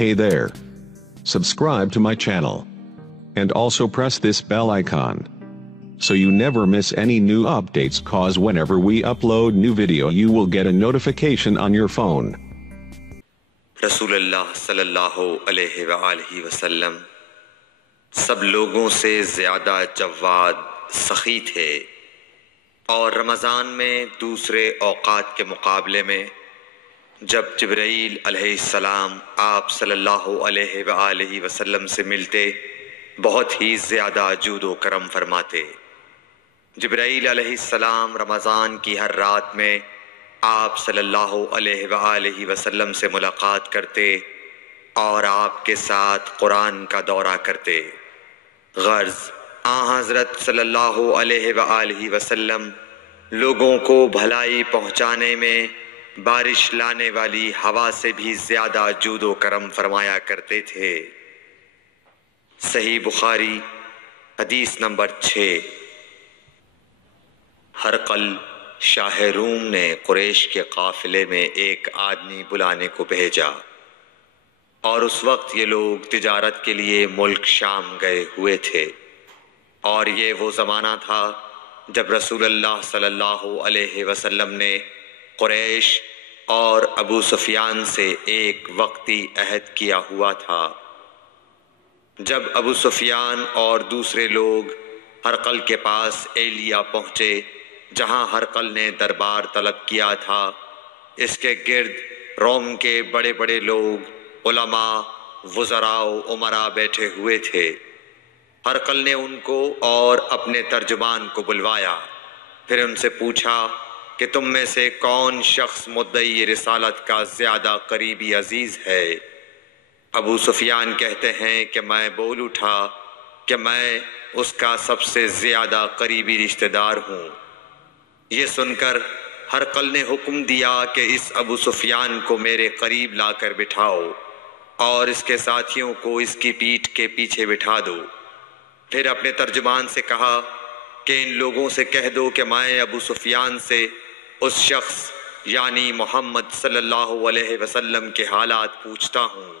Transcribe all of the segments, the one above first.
Hey there. Subscribe to my channel. And also press this bell icon, so you never miss any new updates, cause whenever we upload new video you will get a notification on your phone. رسول اللہ صلی اللہ علیہ وآلہ وسلم سب لوگوں سے زیادہ جواد سخی تھے، اور رمضان میں دوسرے اوقات کے مقابلے میں جب جبرائیل علیہ السلام آپ صلی اللہ علیہ وآلہ وسلم سے ملتے بہت ہی زیادہ جود و کرم فرماتے۔ جبرائیل علیہ السلام رمضان کی ہر رات میں آپ صلی اللہ علیہ وآلہ وسلم سے ملاقات کرتے اور آپ کے ساتھ قرآن کا دورہ کرتے۔ غرض حضرت صلی اللہ علیہ وآلہ وسلم لوگوں کو بھلائی پہنچانے میں بارش لانے والی ہوا سے بھی زیادہ جود و کرم فرمایا کرتے تھے۔ صحیح بخاری حدیث نمبر 6۔ ہرقل شاہ روم نے قریش کے قافلے میں ایک آدمی بلانے کو بھیجا، اور اس وقت یہ لوگ تجارت کے لیے ملک شام گئے ہوئے تھے، اور یہ وہ زمانہ تھا جب رسول اللہ صلی اللہ علیہ وسلم نے قریش اور ابو سفیان سے ایک وقتی عہد کیا ہوا تھا۔ جب ابو سفیان اور دوسرے لوگ ہرقل کے پاس ایلیا پہنچے جہاں ہرقل نے دربار طلب کیا تھا، اس کے گرد روم کے بڑے بڑے لوگ، علماء، وزراء و امراء بیٹھے ہوئے تھے۔ ہرقل نے ان کو اور اپنے ترجمان کو بلوایا، پھر ان سے پوچھا کہ تم میں سے کون شخص مدعی رسالت کا زیادہ قریبی عزیز ہے؟ ابو سفیان کہتے ہیں کہ میں بول اٹھا کہ میں اس کا سب سے زیادہ قریبی رشتہ دار ہوں۔ یہ سن کر ہرقل نے حکم دیا کہ اس ابو سفیان کو میرے قریب لا کر بٹھاؤ اور اس کے ساتھیوں کو اس کی پیٹھ کے پیچھے بٹھا دو۔ پھر اپنے ترجمان سے کہا کہ ان لوگوں سے کہہ دو کہ میں ابو سفیان سے اس شخص یعنی محمد صلی اللہ علیہ وسلم کے حالات پوچھتا ہوں،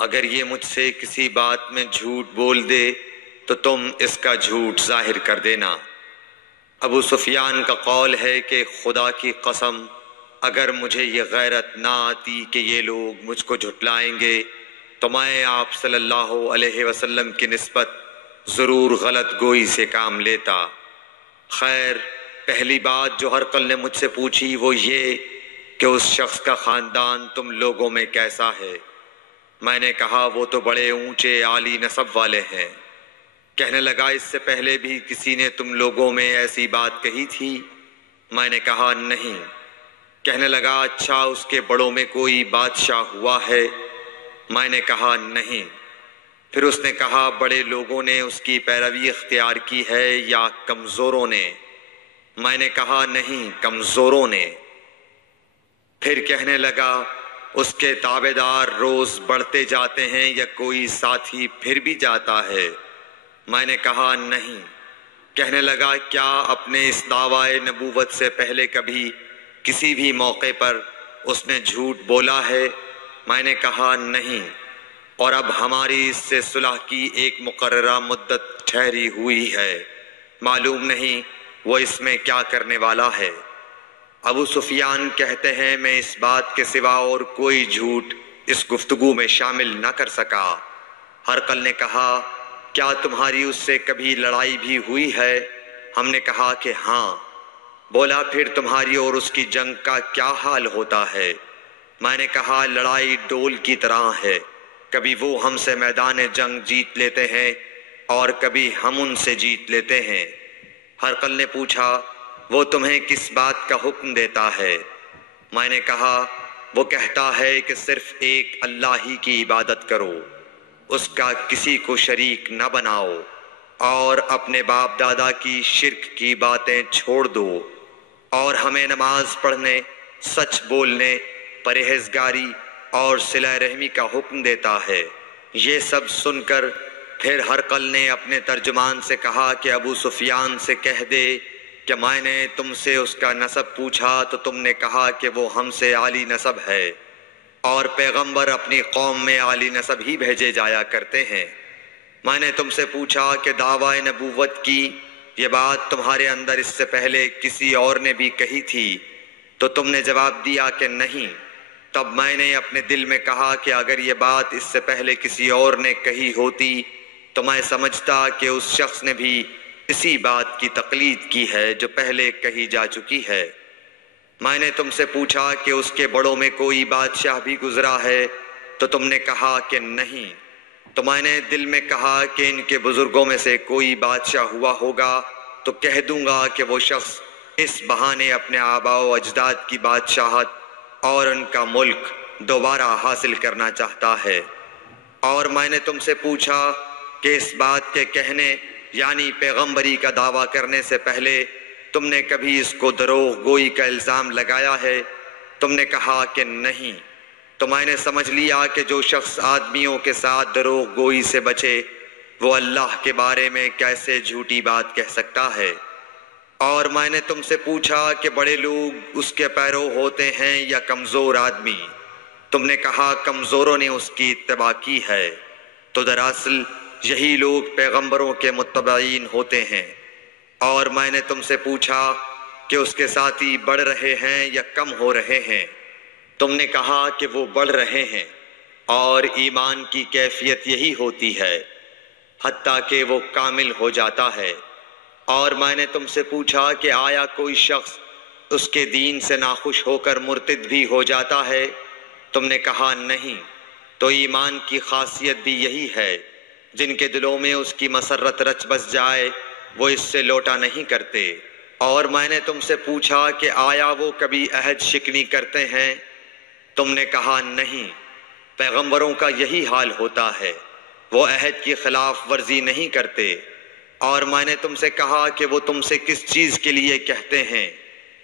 اگر یہ مجھ سے کسی بات میں جھوٹ بول دے تو تم اس کا جھوٹ ظاہر کر دینا۔ ابو سفیان کا قول ہے کہ خدا کی قسم اگر مجھے یہ غیرت نہ آتی کہ یہ لوگ مجھ کو جھٹلائیں گے تو میں آپ صلی اللہ علیہ وسلم کی نسبت ضرور غلط گوئی سے کام لیتا۔ خیر، پہلی بات جو ہرقل نے مجھ سے پوچھی وہ یہ کہ اس شخص کا خاندان تم لوگوں میں کیسا ہے؟ میں نے کہا وہ تو بڑے اونچے عالی نسب والے ہیں۔ کہنے لگا اس سے پہلے بھی کسی نے تم لوگوں میں ایسی بات کہی تھی؟ میں نے کہا نہیں۔ کہنے لگا اچھا اس کے بڑوں میں کوئی بادشاہ ہوا ہے؟ میں نے کہا نہیں۔ پھر اس نے کہا بڑے لوگوں نے اس کی پیروی اختیار کی ہے یا کمزوروں نے؟ میں نے کہا نہیں، کمزوروں نے۔ پھر کہنے لگا اس کے تابعدار روز بڑھتے جاتے ہیں یا کوئی ساتھی پھر بھی جاتا ہے؟ میں نے کہا نہیں۔ کہنے لگا کیا اپنے اس دعوی نبوت سے پہلے کبھی کسی بھی موقع پر اس نے جھوٹ بولا ہے؟ میں نے کہا نہیں، اور اب ہماری اس سے صلح کی ایک مقررہ مدت ٹھہری ہوئی ہے، معلوم نہیں وہ اس میں کیا کرنے والا ہے۔ ابو سفیان کہتے ہیں میں اس بات کے سوا اور کوئی جھوٹ اس گفتگو میں شامل نہ کر سکا۔ ہرقل نے کہا کیا تمہاری اس سے کبھی لڑائی بھی ہوئی ہے؟ ہم نے کہا کہ ہاں۔ بولا پھر تمہاری اور اس کی جنگ کا کیا حال ہوتا ہے؟ میں نے کہا لڑائی ڈول کی طرح ہے، کبھی وہ ہم سے میدان جنگ جیت لیتے ہیں اور کبھی ہم ان سے جیت لیتے ہیں۔ ہرقل نے پوچھا وہ تمہیں کس بات کا حکم دیتا ہے؟ میں نے کہا وہ کہتا ہے کہ صرف ایک اللہ ہی کی عبادت کرو، اس کا کسی کو شریک نہ بناؤ، اور اپنے باپ دادا کی شرک کی باتیں چھوڑ دو، اور ہمیں نماز پڑھنے، سچ بولنے، پرہیزگاری اور صلہ رحمی کا حکم دیتا ہے۔ یہ سب سن کر پھر ہرقل نے اپنے ترجمان سے کہا کہ ابو سفیان سے کہہ دے کہ میں نے تم سے اس کا نسب پوچھا تو تم نے کہا کہ وہ ہم سے عالی نسب ہے، اور پیغمبر اپنی قوم میں عالی نسب ہی بھیجے جایا کرتے ہیں۔ میں نے تم سے پوچھا کہ دعویٰ نبوت کی یہ بات تمہارے اندر اس سے پہلے کسی اور نے بھی کہی تھی؟ تو تم نے جواب دیا کہ نہیں۔ تب میں نے اپنے دل میں کہا کہ اگر یہ بات اس سے پہلے کسی اور نے کہی ہوتی تو میں سمجھتا کہ اس شخص نے بھی اسی بات کی تقلید کی ہے جو پہلے کہی جا چکی ہے۔ میں نے تم سے پوچھا کہ اس کے بڑوں میں کوئی بادشاہ بھی گزرا ہے تو تم نے کہا کہ نہیں۔ تو میں نے دل میں کہا کہ ان کے بزرگوں میں سے کوئی بادشاہ ہوا ہوگا تو کہہ دوں گا کہ وہ شخص اس بہانے اپنے آباء و اجداد کی بادشاہت اور ان کا ملک دوبارہ حاصل کرنا چاہتا ہے۔ اور میں نے تم سے پوچھا کہ اس بات کے کہنے یعنی پیغمبری کا دعویٰ کرنے سے پہلے تم نے کبھی اس کو دروغ گوئی کا الزام لگایا ہے؟ تم نے کہا کہ نہیں۔ تو میں نے سمجھ لیا کہ جو شخص آدمیوں کے ساتھ دروغ گوئی سے بچے وہ اللہ کے بارے میں کیسے جھوٹی بات کہہ سکتا ہے۔ اور میں نے تم سے پوچھا کہ بڑے لوگ اس کے پیرو ہوتے ہیں یا کمزور آدمی؟ تم نے کہا کمزوروں نے اس کی اتباع کی ہے۔ تو دراصل یہی لوگ پیغمبروں کے متبعین ہوتے ہیں۔ اور میں نے تم سے پوچھا کہ اس کے ساتھی بڑھ رہے ہیں یا کم ہو رہے ہیں؟ تم نے کہا کہ وہ بڑھ رہے ہیں، اور ایمان کی کیفیت یہی ہوتی ہے حتیٰ کہ وہ کامل ہو جاتا ہے۔ اور میں نے تم سے پوچھا کہ آیا کوئی شخص اس کے دین سے ناخوش ہو کر مرتد بھی ہو جاتا ہے؟ تم نے کہا نہیں۔ تو ایمان کی خاصیت بھی یہی ہے، جن کے دلوں میں اس کی مسرت رچ بس جائے وہ اس سے لوٹا نہیں کرتے۔ اور میں نے تم سے پوچھا کہ آیا وہ کبھی عہد شکنی کرتے ہیں؟ تم نے کہا نہیں۔ پیغمبروں کا یہی حال ہوتا ہے، وہ عہد کی خلاف ورزی نہیں کرتے۔ اور میں نے تم سے کہا کہ وہ تم سے کس چیز کے لیے کہتے ہیں؟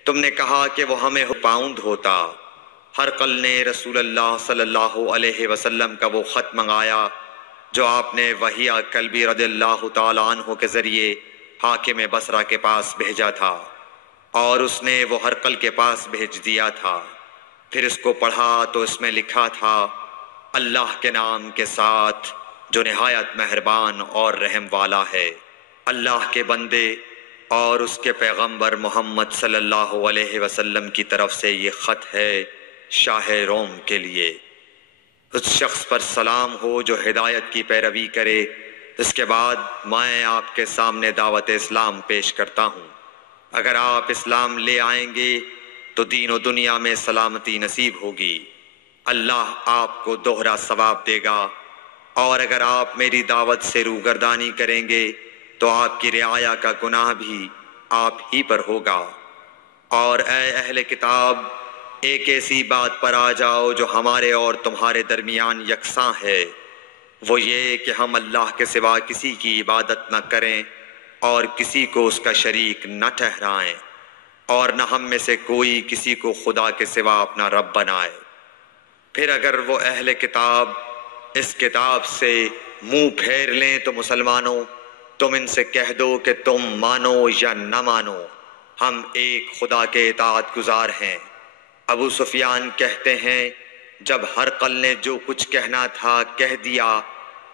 تم نے کہا کہ وہ ہمیں پاؤنڈ ہوتا۔ ہرقل نے رسول اللہ صلی اللہ علیہ وسلم کا وہ خط منگایا جو آپ نے وحیہ کلبی رضی اللہ تعالیٰ عنہ کے ذریعے حاکم بصرہ کے پاس بھیجا تھا، اور اس نے وہ ہرقل کے پاس بھیج دیا تھا۔ پھر اس کو پڑھا تو اس میں لکھا تھا، اللہ کے نام کے ساتھ جو نہایت مہربان اور رحم والا ہے۔ اللہ کے بندے اور اس کے پیغمبر محمد صلی اللہ علیہ وسلم کی طرف سے یہ خط ہے شاہ روم کے لیے۔ اس شخص پر سلام ہو جو ہدایت کی پیروی کرے۔ اس کے بعد میں آپ کے سامنے دعوت اسلام پیش کرتا ہوں۔ اگر آپ اسلام لے آئیں گے تو دین و دنیا میں سلامتی نصیب ہوگی، اللہ آپ کو دوہرا ثواب دے گا۔ اور اگر آپ میری دعوت سے روگردانی کریں گے تو آپ کی رعایا کا گناہ بھی آپ ہی پر ہوگا۔ اور اے اہل کتاب، ایک ایسی بات پر آ جاؤ جو ہمارے اور تمہارے درمیان یکساں ہے، وہ یہ کہ ہم اللہ کے سوا کسی کی عبادت نہ کریں اور کسی کو اس کا شریک نہ ٹھہرائیں، اور نہ ہم میں سے کوئی کسی کو خدا کے سوا اپنا رب بنائے۔ پھر اگر وہ اہل کتاب اس کتاب سے منہ پھیر لیں تو مسلمانوں، تم ان سے کہہ دو کہ تم مانو یا نہ مانو، ہم ایک خدا کے اطاعت گزار ہیں۔ ابو سفیان کہتے ہیں، جب ہرقل نے جو کچھ کہنا تھا کہہ دیا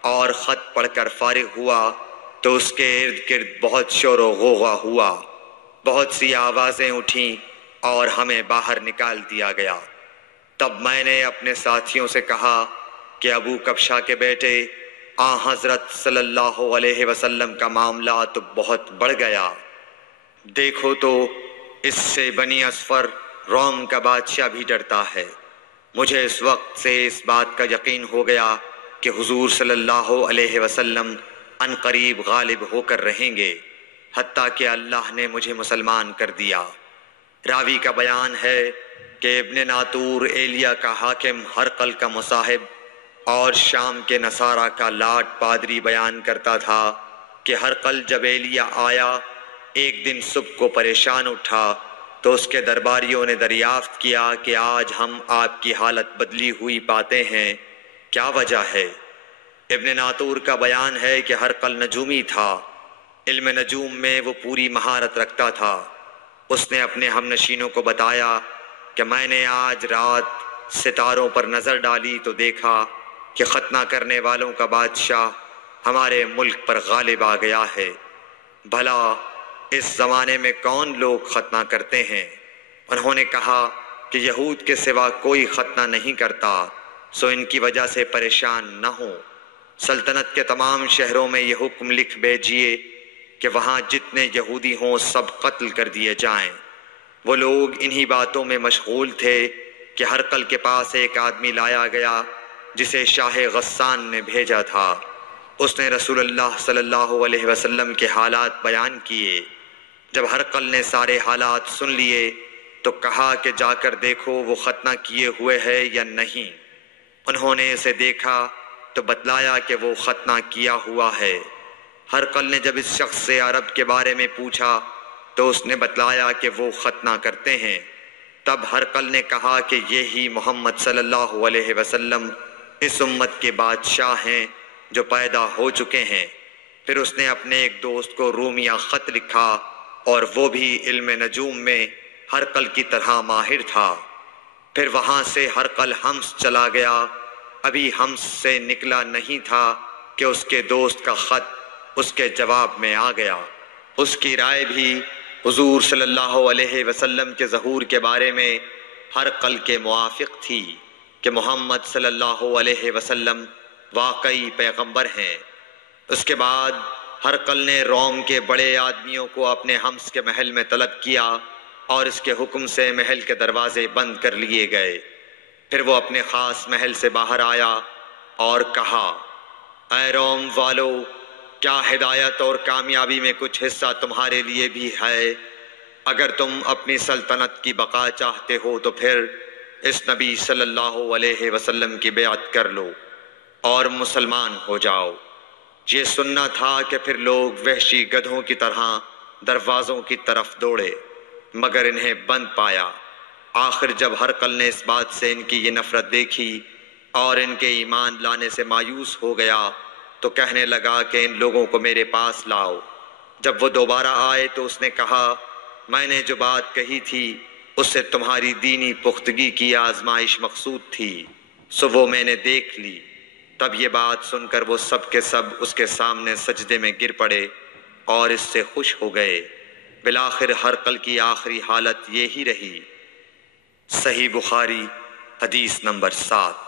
اور خط پڑھ کر فارغ ہوا تو اس کے ارد گرد بہت شور و غوغا ہوا، بہت سی آوازیں اٹھیں اور ہمیں باہر نکال دیا گیا۔ تب میں نے اپنے ساتھیوں سے کہا کہ ابو کبشہ کے بیٹے حضرت صلی اللہ علیہ وسلم کا معاملہ تو بہت بڑھ گیا۔ دیکھو تو اس سے بنی اصفر روم کا بادشاہ بھی ڈرتا ہے۔ مجھے اس وقت سے اس بات کا یقین ہو گیا کہ حضور صلی اللہ علیہ وسلم ان قریب غالب ہو کر رہیں گے، حتیٰ کہ اللہ نے مجھے مسلمان کر دیا۔ راوی کا بیان ہے کہ ابن ناطور ایلیا کا حاکم ہرقل کا مصاحب اور شام کے نصارہ کا لاٹ پادری بیان کرتا تھا کہ ہرقل جب ایلیا آیا ایک دن صبح کو پریشان اٹھا تو اس کے درباریوں نے دریافت کیا کہ آج ہم آپ کی حالت بدلی ہوئی پاتے ہیں، کیا وجہ ہے؟ ابن ناطور کا بیان ہے کہ ہرقل نجومی تھا، علم نجوم میں وہ پوری مہارت رکھتا تھا۔ اس نے اپنے ہم نشینوں کو بتایا کہ میں نے آج رات ستاروں پر نظر ڈالی تو دیکھا کہ ختنہ کرنے والوں کا بادشاہ ہمارے ملک پر غالب آ گیا ہے۔ بھلا اس زمانے میں کون لوگ ختنہ کرتے ہیں؟ انہوں نے کہا کہ یہود کے سوا کوئی ختنہ نہیں کرتا، سو ان کی وجہ سے پریشان نہ ہوں۔ سلطنت کے تمام شہروں میں یہ حکم لکھ بھیجیے کہ وہاں جتنے یہودی ہوں سب قتل کر دیے جائیں۔ وہ لوگ انہی باتوں میں مشغول تھے کہ ہرقل کے پاس ایک آدمی لایا گیا جسے شاہ غسان نے بھیجا تھا۔ اس نے رسول اللہ صلی اللہ علیہ وسلم کے حالات بیان کیے۔ جب ہرقل نے سارے حالات سن لیے تو کہا کہ جا کر دیکھو وہ ختنہ کیے ہوئے ہے یا نہیں۔ انہوں نے اسے دیکھا تو بتلایا کہ وہ ختنہ کیا ہوا ہے۔ ہرقل نے جب اس شخص سے عرب کے بارے میں پوچھا تو اس نے بتلایا کہ وہ ختنہ کرتے ہیں۔ تب ہرقل نے کہا کہ یہی محمد صلی اللہ علیہ وسلم اس امت کے بادشاہ ہیں جو پیدا ہو چکے ہیں۔ پھر اس نے اپنے ایک دوست کو رومیہ خط لکھا اور وہ بھی علم نجوم میں ہرقل کی طرح ماہر تھا۔ پھر وہاں سے ہرقل حمص چلا گیا۔ ابھی حمص سے نکلا نہیں تھا کہ اس کے دوست کا خط اس کے جواب میں آ گیا۔ اس کی رائے بھی حضور صلی اللہ علیہ وسلم کے ظہور کے بارے میں ہرقل کے موافق تھی کہ محمد صلی اللہ علیہ وسلم واقعی پیغمبر ہیں۔ اس کے بعد ہرقل نے روم کے بڑے آدمیوں کو اپنے حمص کے محل میں طلب کیا اور اس کے حکم سے محل کے دروازے بند کر لیے گئے۔ پھر وہ اپنے خاص محل سے باہر آیا اور کہا، اے روم والو، کیا ہدایت اور کامیابی میں کچھ حصہ تمہارے لیے بھی ہے؟ اگر تم اپنی سلطنت کی بقا چاہتے ہو تو پھر اس نبی صلی اللہ علیہ وسلم کی بیعت کر لو اور مسلمان ہو جاؤ۔ یہ سننا تھا کہ پھر لوگ وحشی گدھوں کی طرح دروازوں کی طرف دوڑے، مگر انہیں بند پایا۔ آخر جب ہرقل نے اس بات سے ان کی یہ نفرت دیکھی اور ان کے ایمان لانے سے مایوس ہو گیا تو کہنے لگا کہ ان لوگوں کو میرے پاس لاؤ۔ جب وہ دوبارہ آئے تو اس نے کہا، میں نے جو بات کہی تھی اس سے تمہاری دینی پختگی کی آزمائش مقصود تھی، سو وہ میں نے دیکھ لی۔ تب یہ بات سن کر وہ سب کے سب اس کے سامنے سجدے میں گر پڑے اور اس سے خوش ہو گئے۔ بالآخر ہرقل کی آخری حالت یہی رہی۔ صحیح بخاری حدیث نمبر 7۔